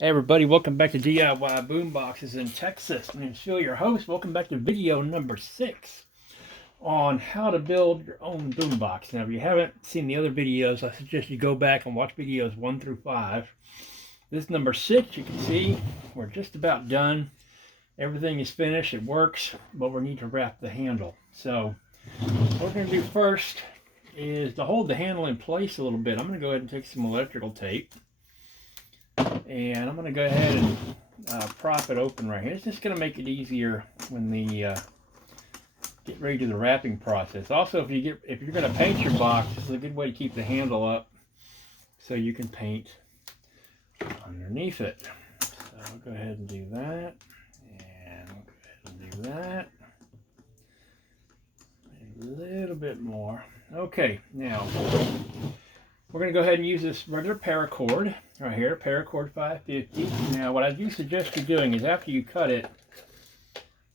Hey everybody, welcome back to DIY Boomboxes in Texas. My name is Phil, your host. Welcome back to video number 6 on how to build your own boombox. Now, if you haven't seen the other videos, I suggest you go back and watch videos 1 through 5. This is number 6. You can see we're just about done. Everything is finished, it works, but we need to wrap the handle. So what we're going to do first is to hold the handle in place a little bit. I'm going to go ahead and take some electrical tape. And I'm going to go ahead and prop it open right here. It's just going to make it easier when the get ready to do the wrapping process. Also, if you're going to paint your box, this is a good way to keep the handle up so you can paint underneath it. So I'll go ahead and do that, and we'll go ahead and do that. A little bit more. Okay, now we're going to go ahead and use this regular paracord right here, paracord 550. Now, what I do suggest you doing is after you cut it,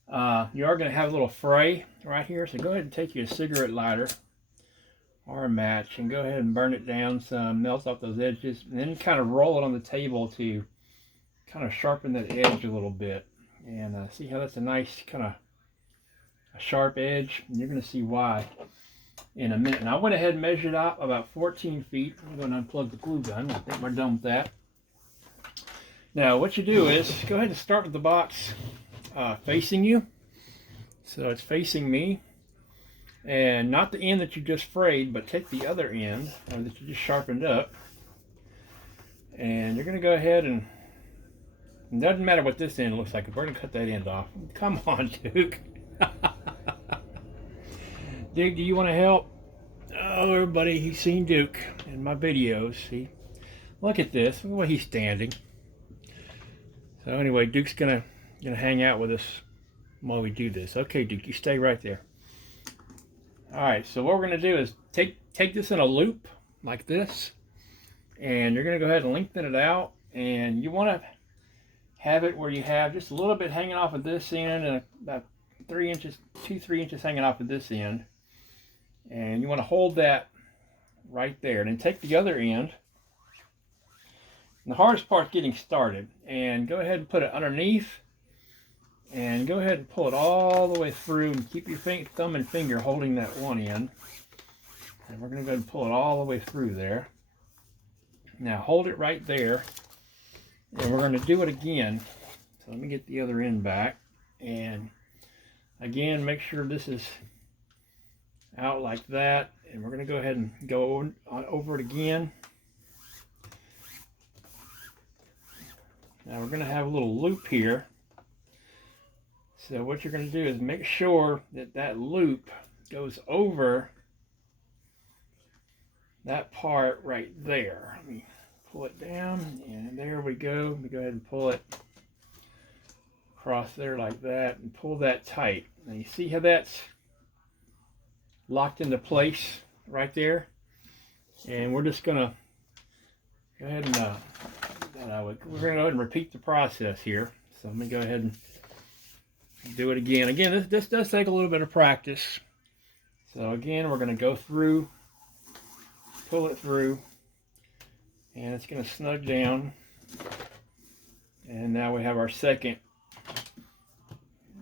you are going to have a little fray right here. So go ahead and take your cigarette lighter or a match and go ahead and burn it down some, melt off those edges, and then kind of roll it on the table to kind of sharpen that edge a little bit. And see how that's a nice kind of a sharp edge? And you're going to see why in a minute. Now I went ahead and measured out about 14 feet. I'm going to unplug the glue gun. I think we're done with that. Now what you do is go ahead and start with the box facing you. So it's facing me. And not the end that you just frayed, but take the other end or that you just sharpened up. And you're going to go ahead and it doesn't matter what this end looks like. We're going to cut that end off. Come on, Duke. Duke, do you want to help? Oh, everybody, he's seen Duke in my videos. Look at this. Look at where he's standing. So anyway, Duke's gonna hang out with us while we do this. Okay, Duke, you stay right there. All right. So what we're gonna do is take this in a loop like this, and you're gonna go ahead and lengthen it out, and you want to have it where you have just a little bit hanging off of this end and about 3 inches, 2-3 inches hanging off of this end. And you want to hold that right there. And then take the other end. And the hardest part is getting started. And go ahead and put it underneath. And go ahead and pull it all the way through. And keep your thumb and finger holding that one end. And we're going to go ahead and pull it all the way through there. Now hold it right there. And we're going to do it again. So let me get the other end back. And again, make sure this is out like that, and we're going to go ahead and go over it again. Now we're going to have a little loop here. So what you're going to do is make sure that that loop goes over that part right there. Let me pull it down, and there we go. We go ahead and pull it across there like that, and pull that tight. Now you see how that's locked into place right there, and we're just gonna go ahead and we're gonna go ahead and repeat the process here. So let me go ahead and do it again. Again, this does take a little bit of practice. So again, we're gonna go through, pull it through, and it's gonna snug down. And now we have our second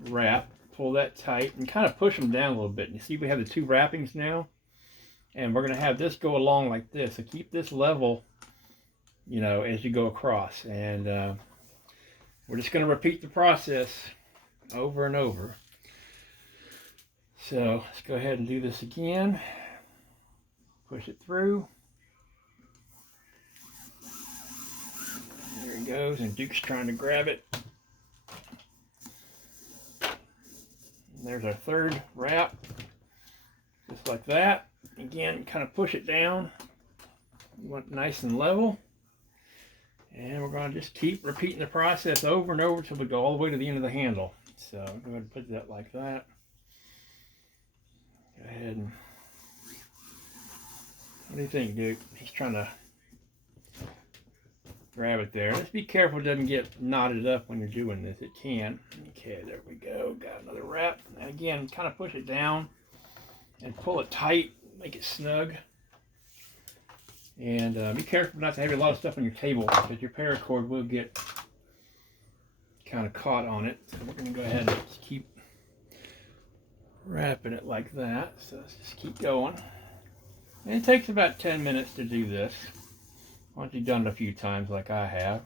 wrap. Pull that tight and kind of push them down a little bit. You see we have the 2 wrappings now, and we're going to have this go along like this. So keep this level, you know, as you go across. And we're just going to repeat the process over and over. So let's go ahead and do this again. Push it through. There it goes, and Duke's trying to grab it. There's our third wrap, just like that. Again, kind of push it down. You want it nice and level. And we're going to just keep repeating the process over and over until we go all the way to the end of the handle. So go ahead and put that like that. Go ahead and, what do you think, Duke? He's trying to grab it there. Just be careful it doesn't get knotted up when you're doing this. It can. Okay, there we go. Got another wrap. And again, kind of push it down and pull it tight. Make it snug. And be careful not to have a lot of stuff on your table, because your paracord will get kind of caught on it. So we're going to go ahead and just keep wrapping it like that. So let's just keep going. And it takes about 10 minutes to do this. Once you've done it a few times like I have.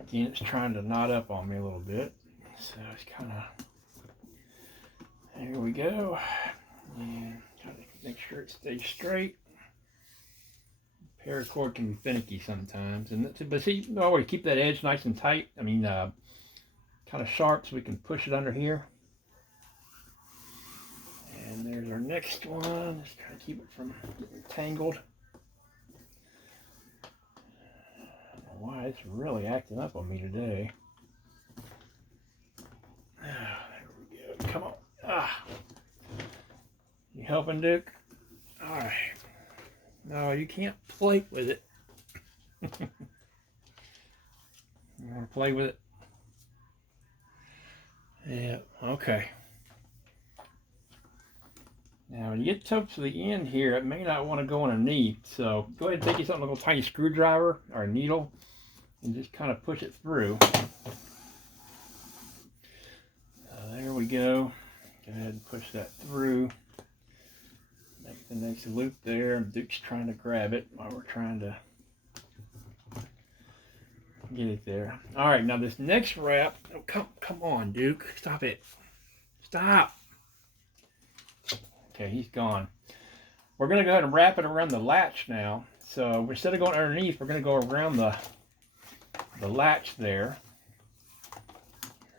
Again, it's trying to knot up on me a little bit. So it's kind of, there we go. And try to make sure it stays straight. Paracord can be finicky sometimes, but see, always keep that edge nice and tight. I mean, kind of sharp, so we can push it under here. And there's our next one. Just try to keep it from getting tangled. I don't know why it's really acting up on me today. There we go. Come on. You helping, Duke? All right. No, you can't play with it. You want to play with it? Yeah, okay. Now, when you get to the end here, it may not want to go underneath. So go ahead and take you something like a little tiny screwdriver or a needle and just kind of push it through. There we go. Go ahead and push that through. Make the next loop there. Duke's trying to grab it while we're trying to get it there. All right, now this next wrap. Oh, come on, Duke. Stop it. Stop. Okay, he's gone. We're going to go ahead and wrap it around the latch now. So instead of going underneath, we're going to go around the latch there.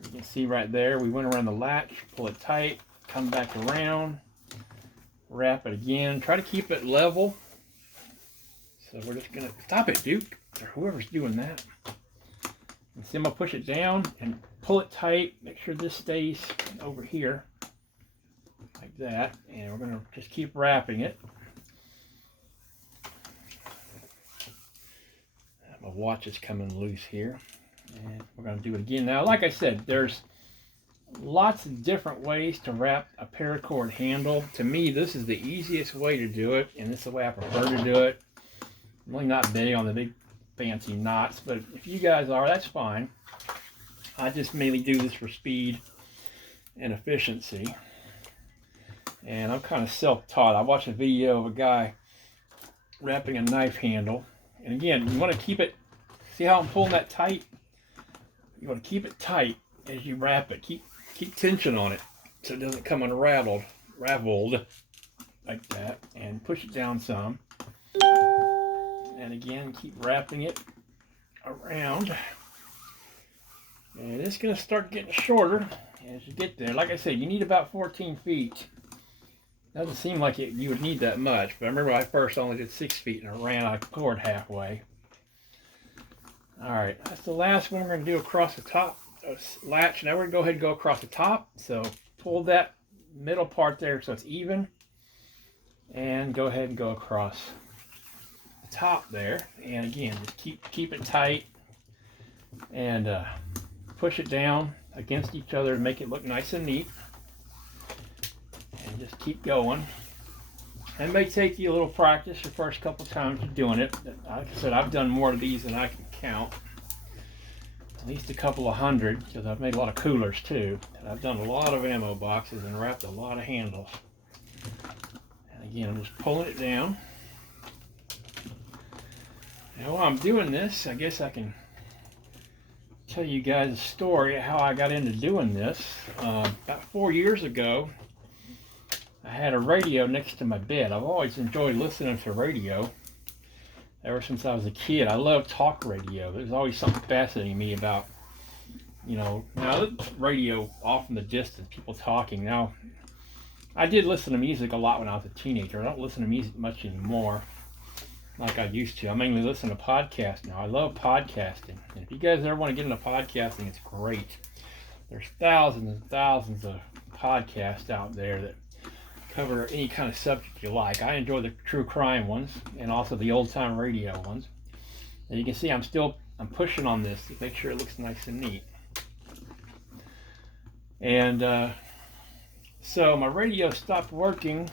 You can see right there, we went around the latch, pull it tight, come back around, wrap it again. Try to keep it level. So we're just going to, stop it, Duke, or whoever's doing that. And see, I'm going to push it down and pull it tight. Make sure this stays over here. Like that, and we're going to just keep wrapping it. My watch is coming loose here, and we're going to do it again. Now, like I said, there's lots of different ways to wrap a paracord handle. To me, this is the easiest way to do it, and this is the way I prefer to do it. I'm really not big on the big fancy knots, but if you guys are, that's fine. I just mainly do this for speed and efficiency. And I'm kind of self-taught. I watched a video of a guy wrapping a knife handle. And again, you want to keep it, see how I'm pulling that tight? You want to keep it tight as you wrap it. Keep tension on it so it doesn't come unraveled like that. And push it down some. And again, keep wrapping it around. And it's going to start getting shorter as you get there. Like I said, you need about 14 feet. Doesn't seem like you would need that much, but I remember I first only did 6 feet and I ran out of cord halfway. Alright, that's the last one we're going to do across the top latch. Now we're going to go ahead and go across the top. So pull that middle part there so it's even. And go ahead and go across the top there. And again, just keep it tight. And push it down against each other to make it look nice and neat. And just keep going. It may take you a little practice the first couple times you're doing it. Like I said, I've done more of these than I can count. At least a couple of hundred, because I've made a lot of coolers too. And I've done a lot of ammo boxes and wrapped a lot of handles. And again, I'm just pulling it down. Now while I'm doing this, I guess I can tell you guys a story of how I got into doing this. About 4 years ago, I had a radio next to my bed. I've always enjoyed listening to radio ever since I was a kid. I love talk radio. There's always something fascinating me about, you know, now radio off in the distance, people talking. Now, I did listen to music a lot when I was a teenager. I don't listen to music much anymore like I used to. I mainly listen to podcasts now. I love podcasting. And if you guys ever want to get into podcasting, it's great. There's thousands and thousands of podcasts out there that cover any kind of subject you like. I enjoy the true crime ones and also the old time radio ones. And you can see I'm pushing on this to make sure it looks nice and neat. And so my radio stopped working,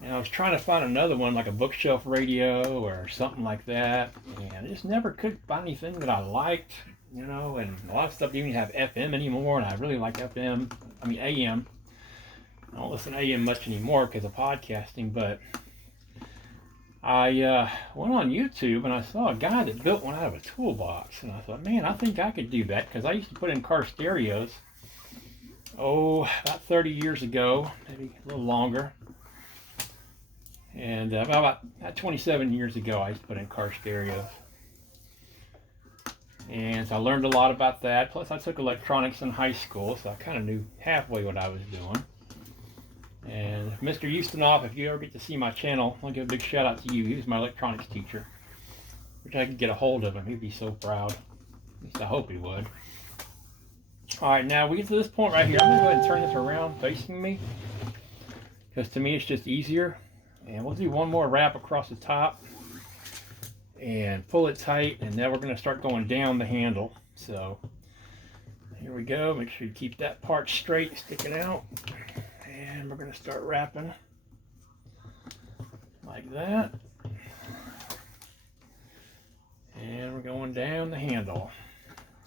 and I was trying to find another one like a bookshelf radio or something like that, and I just never could find anything that I liked. you know, and a lot of stuff didn't even have FM anymore, and I really like FM, AM. I don't listen to AM much anymore because of podcasting, but I went on YouTube and I saw a guy that built one out of a toolbox, and I thought, man, I think I could do that, because I used to put in car stereos, about 30 years ago, maybe a little longer. And about 27 years ago, I used to put in car stereos. And so I learned a lot about that. Plus, I took electronics in high school, so I kind of knew halfway what I was doing. And Mr. Ustinov, if you ever get to see my channel, I'll give a big shout out to you. He was my electronics teacher. Wish I could get a hold of him. He'd be so proud. At least I hope he would. All right, now we get to this point right here. I'm going to go ahead and turn this around facing me, because to me it's just easier. And we'll do one more wrap across the top and pull it tight, and then we're going to start going down the handle. So here we go. Make sure you keep that part straight, sticking out. And we're going to start wrapping like that. And we're going down the handle.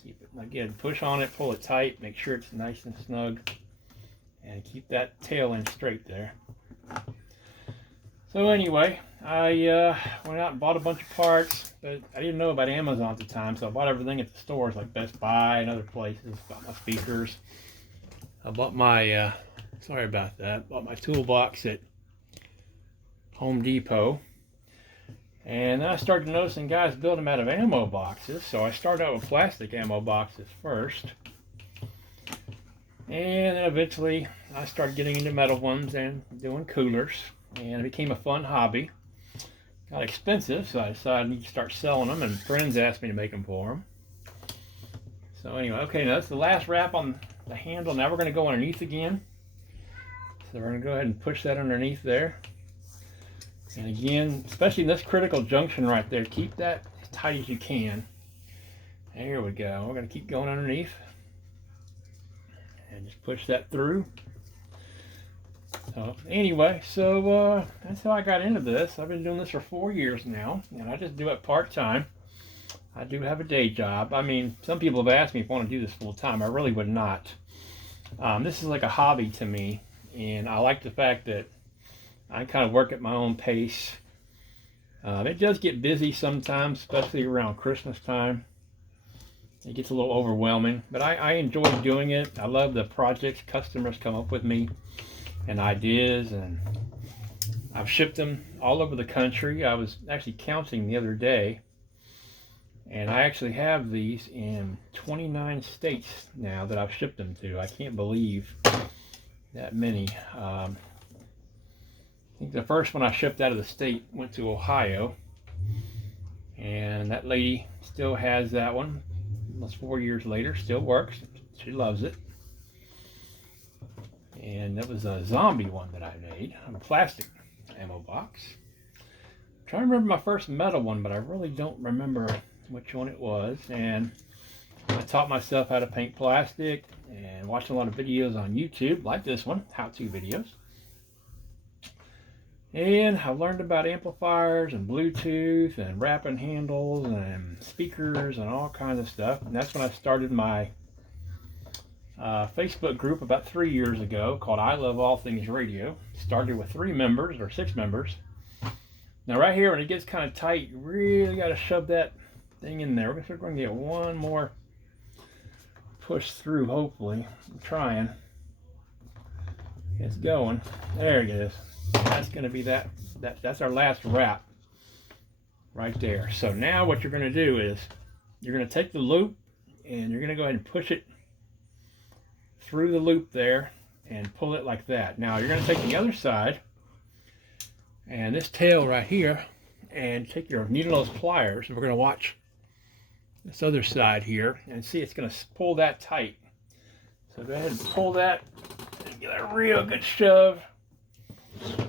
Keep it, again, push on it, pull it tight, make sure it's nice and snug, and keep that tail end straight there. So anyway, I went out and bought a bunch of parts, but I didn't know about Amazon at the time, so I bought everything at the stores like Best Buy and other places. Bought my speakers. I bought my, sorry about that, bought my toolbox at Home Depot. And then I started noticing guys build them out of ammo boxes, so I started out with plastic ammo boxes first. And then eventually I started getting into metal ones and doing coolers. And it became a fun hobby. Got expensive, so I decided I need to start selling them, and friends asked me to make them for them. So anyway, okay, now that's the last wrap on the handle. Now we're going to go underneath again. So we're going to go ahead and push that underneath there. And again, especially in this critical junction right there, keep that as tight as you can. There we go. We're going to keep going underneath. And just push that through. So anyway, that's how I got into this. I've been doing this for 4 years now, and I just do it part-time. I do have a day job. I mean, some people have asked me if I want to do this full-time. I really would not. This is like a hobby to me, and I like the fact that I kind of work at my own pace. It does get busy sometimes, especially around Christmas time. It gets a little overwhelming, but I enjoy doing it. I love the projects customers come up with me and ideas, and I've shipped them all over the country. I was actually counting the other day, and I actually have these in 29 states now that I've shipped them to. I can't believe that many. I think the first one I shipped out of the state went to Ohio, and that lady still has that one. Almost 4 years later, still works. She loves it. And that was a zombie one that I made on a plastic ammo box. I'm trying to remember my first metal one, but I really don't remember which one it was. And I taught myself how to paint plastic and watched a lot of videos on YouTube, like this one, how-to videos. And I learned about amplifiers and Bluetooth and wrapping handles and speakers and all kinds of stuff. And that's when I started my Facebook group about 3 years ago called I Love All Things Radio. Started with 3 members or 6 members. Now right here, when it gets kind of tight, you really got to shove that thing in there. We're going to get one more push through, hopefully. I'm trying. It's going. There it is. That's going to be that's our last wrap right there. So now what you're going to do is you're going to take the loop and you're going to go ahead and push it through the loop there and pull it like that. Now you're going to take the other side and this tail right here and take your needle nose pliers, and we're going to watch this other side here and see it's going to pull that tight. So go ahead and pull that and give it a real good shove,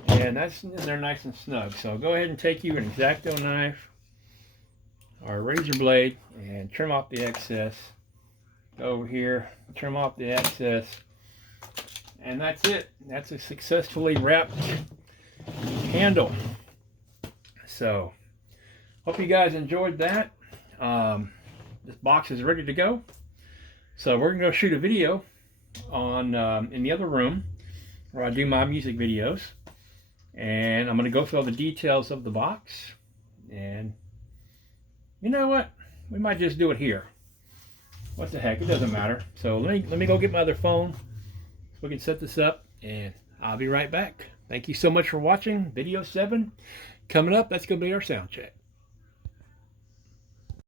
and that's in there nice and snug. So go ahead and take you an X-Acto knife or a razor blade and trim off the excess. Go over here, trim off the excess, and that's it. That's a successfully wrapped handle. So hope you guys enjoyed that. this box is ready to go. So we're gonna go shoot a video on in the other room where I do my music videos, and I'm gonna go through all the details of the box. And you know what? We might just do it here. What the heck? It doesn't matter. So let me go get my other phone so we can set this up, and I'll be right back. Thank you so much for watching video 7. Coming up, that's gonna be our sound check.